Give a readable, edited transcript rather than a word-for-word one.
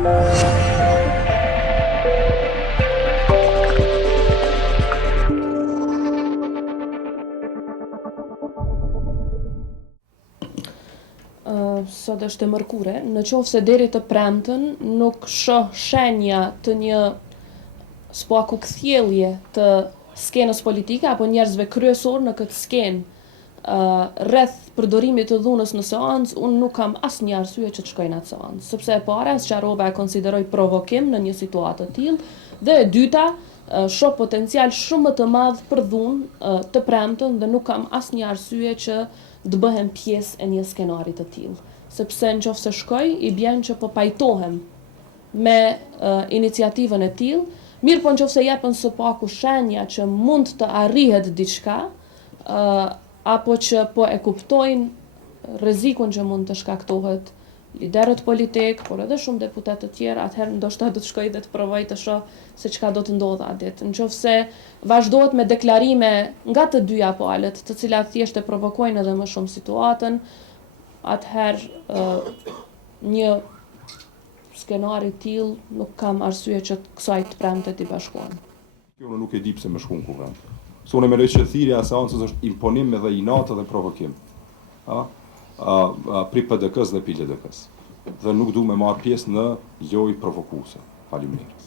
Sot është e mërkure, në qoftë se deri të premten nuk shoh shenja të një kthjellje të skenës politike apo njerëzve kryesor në këtë skenë rreth përdorimit të dhunës në seancë, unë nuk kam asnjë arsye që të shkoj në atë seancë, sepse e para sqarova e konsideroj provokim në një situatë të tillë, dhe e dyta shoh potencial shumë më të madh për dhunë të premten dhe nuk kam asnjë arsye që të bëhem pjesë e një skenari të tillë. Sepse nëse shkoj, i bjen që po pajtohem me iniciativën e tillë, mirë po nëse jepen së paku shenja që mund të arrihet diçka, apo që po e kuptojnë rrezikun që mund të shkaktohet liderët politik, por edhe shumë deputet të tjerë, atëherë ndoshta do të shkoj dhe të provoj të shoh se çka do të ndodhë atë ditë. Nëse vazhdohet me deklarime nga të dyja palët, të cilat thjesht e provokojnë edhe më shumë situatën, atëherë një skenar i tillë nuk kam arsye që kësaj të premte t'i bashkohen. Unë nuk e di pse më shkon kuvend. Se unë mendoj që thirrja e seancës është imponim edhe inat edhe provokim. Pri PDK-s dhe PLDK-s. Dhe nuk du me marrë pjesë në lojë provokuese. Faleminderit.